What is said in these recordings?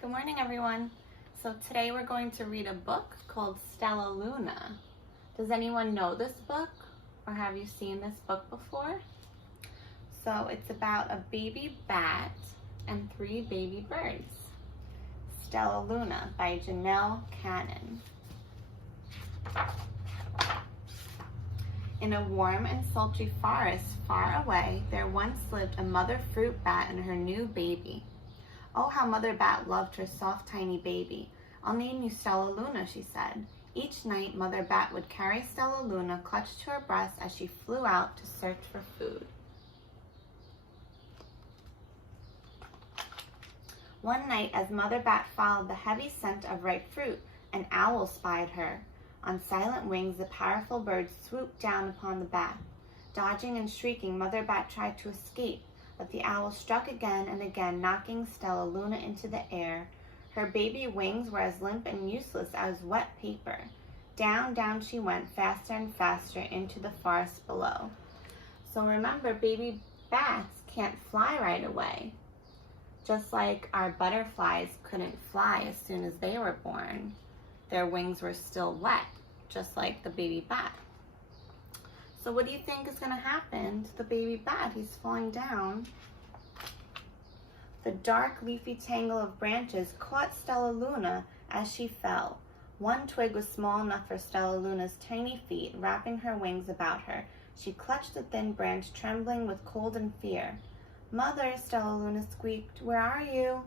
Good morning, everyone. So today we're going to read a book called Stellaluna. Does anyone know this book, or have you seen this book before? So it's about a baby bat and 3 baby birds. Stellaluna by Janelle Cannon. In a warm and sultry forest far away, there once lived a mother fruit bat and her new baby. Oh, how Mother Bat loved her soft, tiny baby. I'll name you Stellaluna, she said. Each night, Mother Bat would carry Stellaluna clutched to her breast as she flew out to search for food. One night, as Mother Bat followed the heavy scent of ripe fruit, an owl spied her. On silent wings, the powerful bird swooped down upon the bat. Dodging and shrieking, Mother Bat tried to escape, but the owl struck again and again, knocking Stellaluna into the air. Her baby wings were as limp and useless as wet paper. Down, down she went, faster and faster, into the forest below. So remember, baby bats can't fly right away. Just like our butterflies couldn't fly as soon as they were born. Their wings were still wet, just like the baby bat. So what do you think is going to happen to the baby bat? He's falling down. The dark leafy tangle of branches caught Stellaluna as she fell. One twig was small enough for Stellaluna's tiny feet, wrapping her wings about her. She clutched the thin branch, trembling with cold and fear. "Mother," Stellaluna squeaked, "where are you?"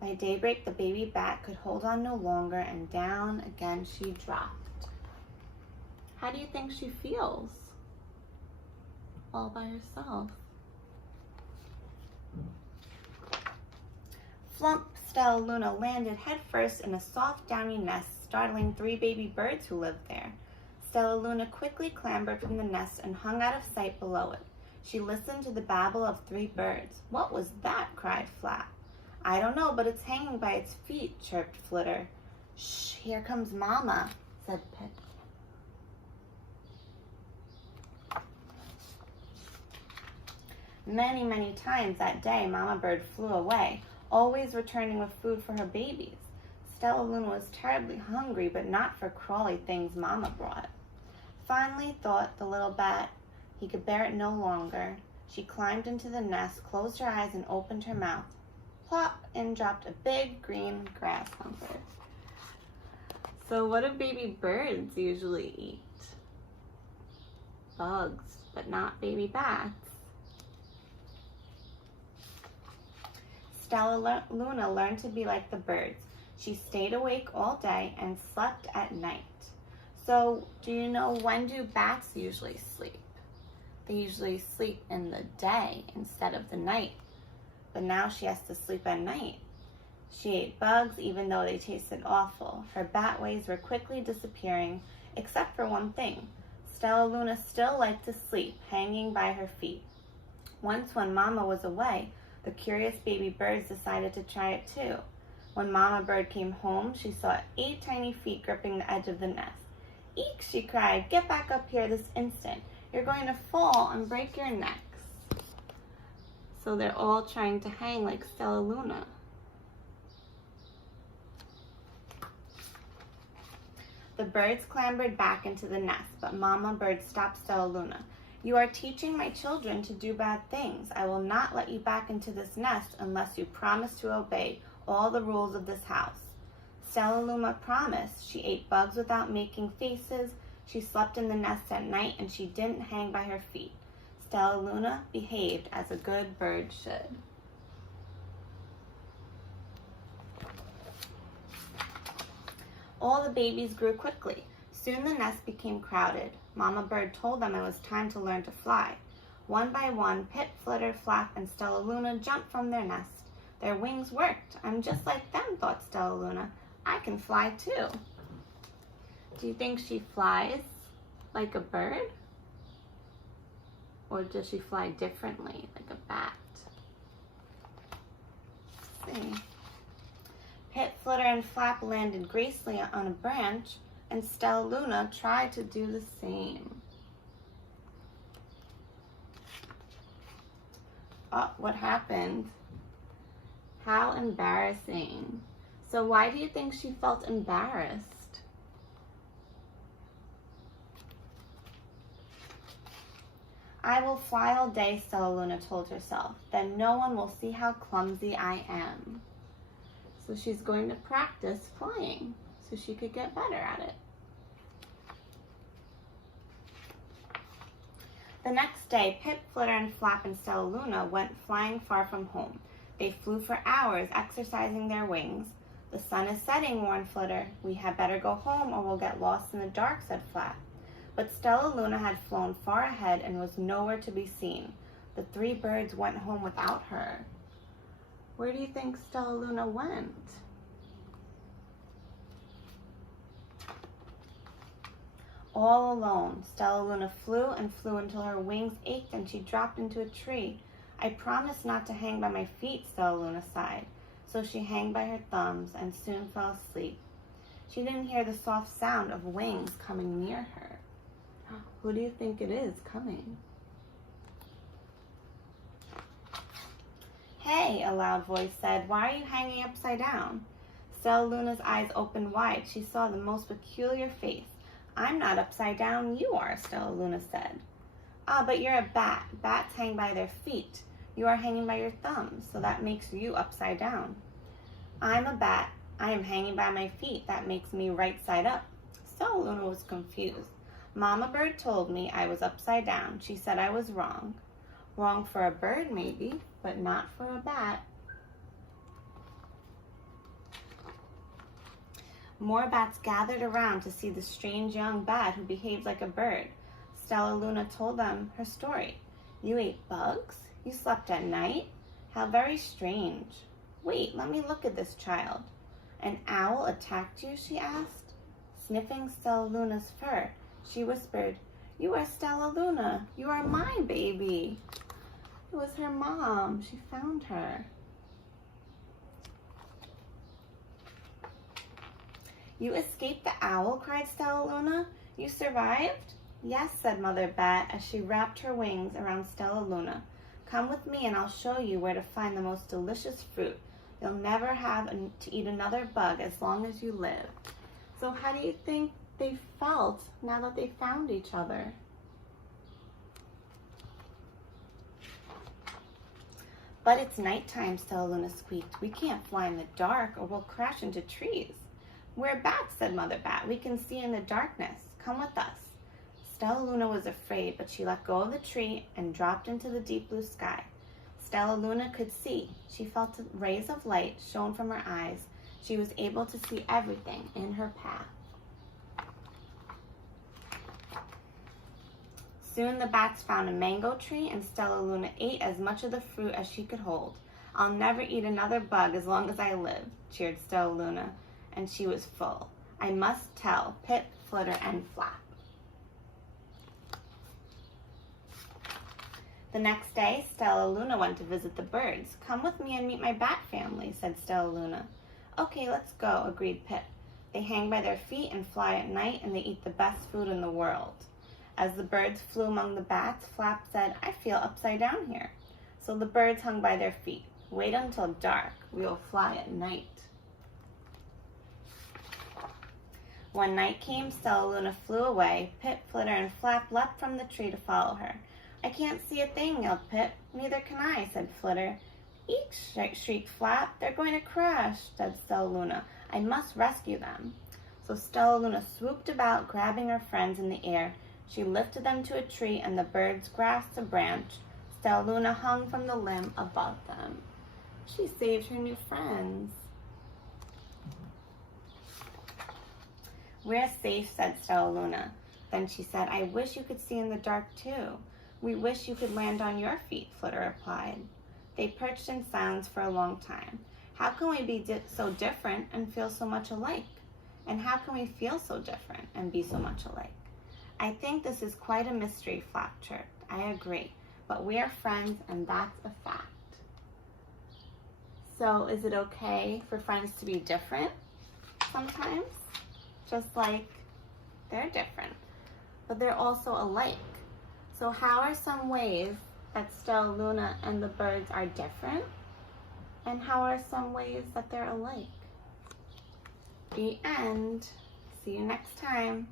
By daybreak, the baby bat could hold on no longer, and down again she dropped. How do you think she feels? All by herself. Flump! Stellaluna landed headfirst in a soft, downy nest, startling 3 baby birds who lived there. Stellaluna quickly clambered from the nest and hung out of sight below it. She listened to the babble of 3 birds. "What was that?" cried Flap. "I don't know, but it's hanging by its feet," chirped Flitter. "Shh, here comes Mama," said Pip. Many, many times that day, Mama Bird flew away, always returning with food for her babies. Stellaluna was terribly hungry, but not for crawly things Mama brought. Finally, thought the little bat, he could bear it no longer. She climbed into the nest, closed her eyes, and opened her mouth. Plop! In dropped a big green grasshopper. So what do baby birds usually eat? Bugs, but not baby bats. Stellaluna learned to be like the birds. She stayed awake all day and slept at night. So, do you know, when do bats usually sleep? They usually sleep in the day instead of the night. But now she has to sleep at night. She ate bugs even though they tasted awful. Her bat ways were quickly disappearing, except for one thing. Stellaluna still liked to sleep, hanging by her feet. Once when Mama was away, the curious baby birds decided to try it too. When Mama Bird came home, she saw 8 tiny feet gripping the edge of the nest. "Eek!" she cried. "Get back up here this instant. You're going to fall and break your necks." So they're all trying to hang like Stellaluna. The birds clambered back into the nest, but Mama Bird stopped Stellaluna. "You are teaching my children to do bad things. I will not let you back into this nest unless you promise to obey all the rules of this house." Stellaluna promised. She ate bugs without making faces. She slept in the nest at night, and she didn't hang by her feet. Stellaluna behaved as a good bird should. All the babies grew quickly. Soon the nest became crowded. Mama Bird told them it was time to learn to fly. One by one, Pip, Flitter, Flap, and Stellaluna jumped from their nest. Their wings worked. "I'm just like them," thought Stellaluna. "I can fly too." Do you think she flies like a bird? Or does she fly differently, like a bat? Let's see. Pip, Flitter, and Flap landed gracefully on a branch, and Stellaluna tried to do the same. Oh, what happened? How embarrassing. So why do you think she felt embarrassed? I will fly all day, Stellaluna told herself. Then no one will see how clumsy I am. So she's going to practice flying so she could get better at it. The next day, Pip, Flitter, and Flap and Stellaluna went flying far from home. They flew for hours, exercising their wings. The sun is setting, warned Flitter. We had better go home or we'll get lost in the dark, said Flap. But Stellaluna had flown far ahead and was nowhere to be seen. The three birds went home without her. Where do you think Stellaluna went? All alone, Stellaluna flew and flew until her wings ached and she dropped into a tree. I promised not to hang by my feet, Stellaluna sighed. So she hung by her thumbs and soon fell asleep. She didn't hear the soft sound of wings coming near her. Who do you think it is coming? Hey, a loud voice said, why are you hanging upside down? Stellaluna's eyes opened wide. She saw the most peculiar face. I'm not upside down, you are, Stellaluna said. Ah, but you're a bat. Bats hang by their feet. You are hanging by your thumbs, so that makes you upside down. I'm a bat. I am hanging by my feet. That makes me right side up. Stellaluna was confused. Mama Bird told me I was upside down. She said I was wrong. Wrong for a bird, maybe, but not for a bat. More bats gathered around to see the strange young bat who behaved like a bird. Stellaluna told them her story. You ate bugs? You slept at night? How very strange. Wait, let me look at this child. An owl attacked you, she asked. Sniffing Stellaluna's fur, she whispered, you are Stellaluna. You are my baby. It was her mom. She found her. You escaped the owl, cried Stellaluna. You survived? Yes, said Mother Bat as she wrapped her wings around Stellaluna. Come with me and I'll show you where to find the most delicious fruit. You'll never have to eat another bug as long as you live. So how do you think they felt now that they found each other? But it's nighttime, Stellaluna squeaked. We can't fly in the dark or we'll crash into trees. We're bats, said Mother Bat. We can see in the darkness. Come with us. Stellaluna was afraid, but she let go of the tree and dropped into the deep blue sky. Stellaluna could see. She felt rays of light shone from her eyes. She was able to see everything in her path. Soon the bats found a mango tree and Stellaluna ate as much of the fruit as she could hold. I'll never eat another bug as long as I live, cheered Stellaluna, and she was full. I must tell Pip, Flitter, and Flap. The next day, Stellaluna went to visit the birds. Come with me and meet my bat family, said Stellaluna. Okay, let's go, agreed Pip. They hang by their feet and fly at night, and they eat the best food in the world. As the birds flew among the bats, Flap said, I feel upside down here. So the birds hung by their feet. Wait until dark. We will fly at night. When night came, Stellaluna flew away. Pip, Flitter, and Flap leapt from the tree to follow her. I can't see a thing, yelled Pip. Neither can I, said Flitter. Eek, shrieked Flap. They're going to crash, said Stellaluna. I must rescue them. So Stellaluna swooped about, grabbing her friends in the air. She lifted them to a tree, and the birds grasped a branch. Stellaluna hung from the limb above them. She saved her new friends. We're safe, said Stellaluna. Then she said, I wish you could see in the dark, too. We wish you could land on your feet, Flitter replied. They perched in silence for a long time. How can we be so different and feel so much alike? And how can we feel so different and be so much alike? I think this is quite a mystery, Flap chirped. I agree, but we are friends and that's a fact. So is it okay for friends to be different sometimes? Just like they're different, but they're also alike. So how are some ways that Stellaluna and the birds are different? And how are some ways that they're alike? The end. See you next time.